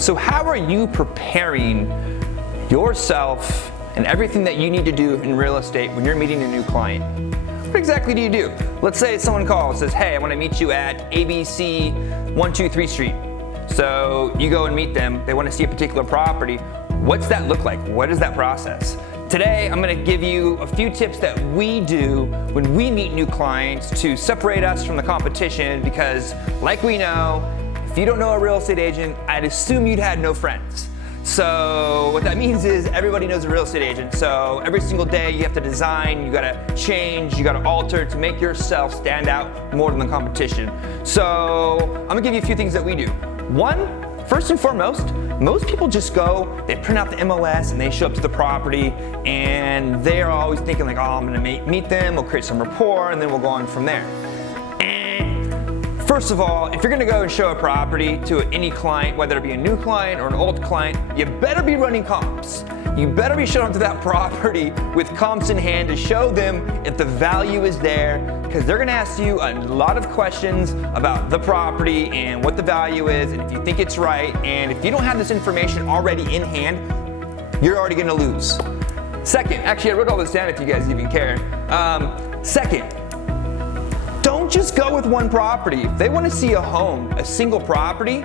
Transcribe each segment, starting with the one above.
So how are you preparing yourself and everything that you need to do in real estate when you're meeting a new client? What exactly do you do? Let's say someone calls and says, hey, I want to meet you at ABC 123 Street. So you go and meet them. They want to see a particular property. What's that look like? What is that process? Today, I'm going to give you a few tips that we do when we meet new clients to separate us from the competition, because like we know, if you don't know a real estate agent, I'd assume you'd had no friends. So what that means is everybody knows a real estate agent. So every single day you have to design, you gotta change, you gotta alter to make yourself stand out more than the competition. So I'm gonna give you a few things that we do. One, first and foremost, most people just go, they print out the MLS and they show up to the property, and they're always thinking like, oh, I'm gonna meet them, we'll create some rapport, and then we'll go on from there. First of all, if you're gonna go and show a property to any client, whether it be a new client or an old client, you better be running comps. You better be showing up to that property with comps in hand to show them if the value is there, because they're gonna ask you a lot of questions about the property and what the value is, and if you think it's right. And if you don't have this information already in hand, you're already gonna lose. Second, actually I wrote all this down if you guys even care. Second, don't just go with one property. If they want to see a home, a single property,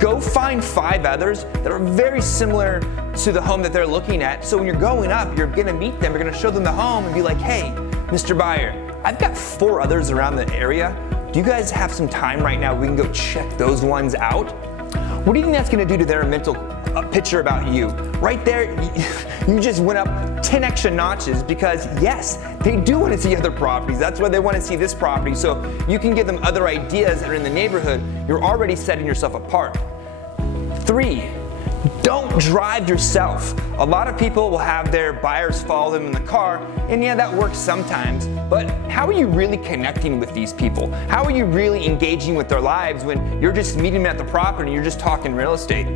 go find 5 others that are very similar to the home that they're looking at. So when you're going up, you're gonna meet them, you're gonna show them the home and be like, hey, Mr. Buyer, I've got 4 others around the area. Do you guys have some time right now? We can go check those ones out. What do you think that's gonna do to their mental picture about you? Right there, you just went up 10 extra notches, because yes, they do want to see other properties. That's why they want to see this property. So you can give them other ideas that are in the neighborhood. You're already setting yourself apart. 3, don't drive yourself. A lot of people will have their buyers follow them in the car, and yeah, that works sometimes, but how are you really connecting with these people? How are you really engaging with their lives when you're just meeting them at the property and you're just talking real estate?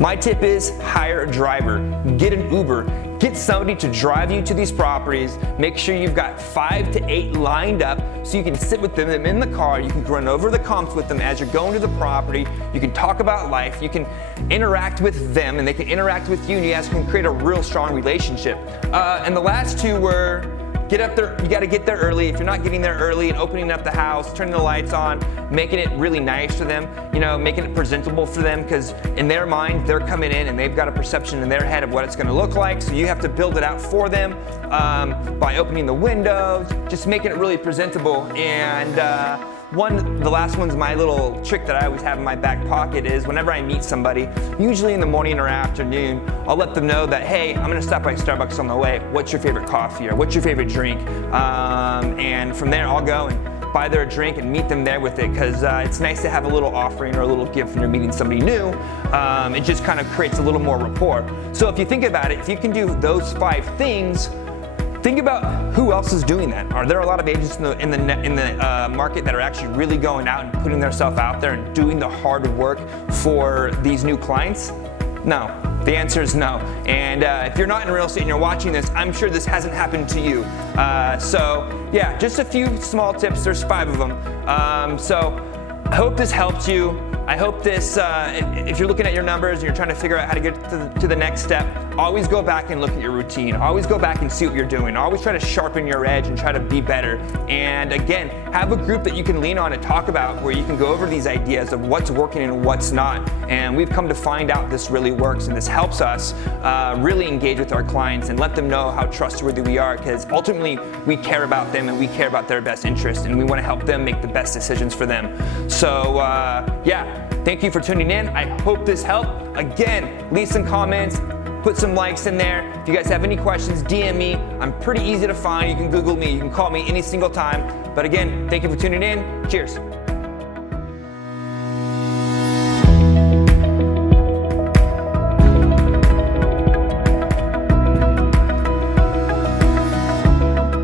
My tip is hire a driver, get an Uber, get somebody to drive you to these properties. Make sure you've got 5 to 8 lined up so you can sit with them in the car. You can run over the comps with them as you're going to the property. You can talk about life. You can interact with them and they can interact with you, and you guys can create a real strong relationship. And the last 2 were, get up there, you gotta get there early. If you're not getting there early and opening up the house, turning the lights on, making it really nice for them, making it presentable for them, because in their mind, they're coming in and they've got a perception in their head of what it's gonna look like. So you have to build it out for them by opening the windows, just making it really presentable. And the last one's my little trick that I always have in my back pocket is whenever I meet somebody, usually in the morning or afternoon, I'll let them know that, hey, I'm gonna stop by Starbucks on the way. What's your favorite coffee, or what's your favorite drink? And from there, I'll go and buy their drink and meet them there with it, because it's nice to have a little offering or a little gift when you're meeting somebody new. It just kind of creates a little more rapport. So if you think about it, if you can do those 5 things, think about who else is doing that. Are there a lot of agents in the market that are actually really going out and putting themselves out there and doing the hard work for these new clients? No. The answer is no. And if you're not in real estate and you're watching this, I'm sure this hasn't happened to you. So yeah, just a few small tips. There's 5 of them. So I hope this helps you. I hope this, if you're looking at your numbers and you're trying to figure out how to get to the next step, always go back and look at your routine. Always go back and see what you're doing. Always try to sharpen your edge and try to be better. And again, have a group that you can lean on and talk about, where you can go over these ideas of what's working and what's not. And we've come to find out this really works, and this helps us really engage with our clients and let them know how trustworthy we are, because ultimately we care about them and we care about their best interest, and we want to help them make the best decisions for them. So yeah. Thank you for tuning in. I hope this helped. Again, leave some comments, put some likes in there. If you guys have any questions, DM me. I'm pretty easy to find. You can Google me. You can call me any single time. But again, thank you for tuning in. Cheers.